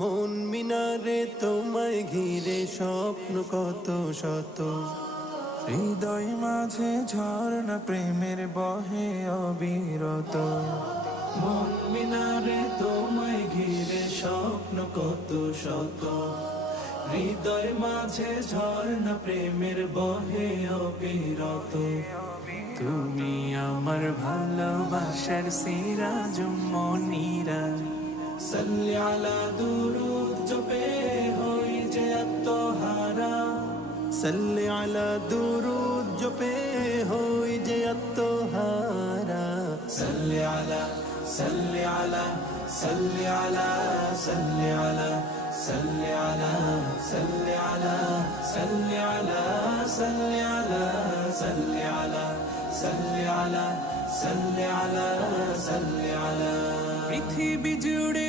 মন মিনারে তোমায় ঘিরে স্বপ্ন কত শত, হৃদয় মাঝে ঝর্ণা প্রেমের বহে অবিরত। মন মিনারে তোমায় ঘিরে স্বপ্ন কত শত, হৃদয় মাঝে ঝর্ণা প্রেমের বহে অবিরত। তুমি আমার ভালোবাসার সিরাজ মনিরা, সাল্লি আলা দুরুদ জপে হই যে আত্মহারা, সাল্লি আলা দুরুদ জপে হই যে আত্মহারা। সাল্লি আলা সাল্লি আলা সাল্লি আলা সাল্লি আলা সাল্লি আলা সাল্লি আলা সাল্লি আলা সাল্লি আলা সাল্লি আলা সাল্লি আলা সাল্লি আলা সাল্লি আলা। পৃথিবী জুড়ে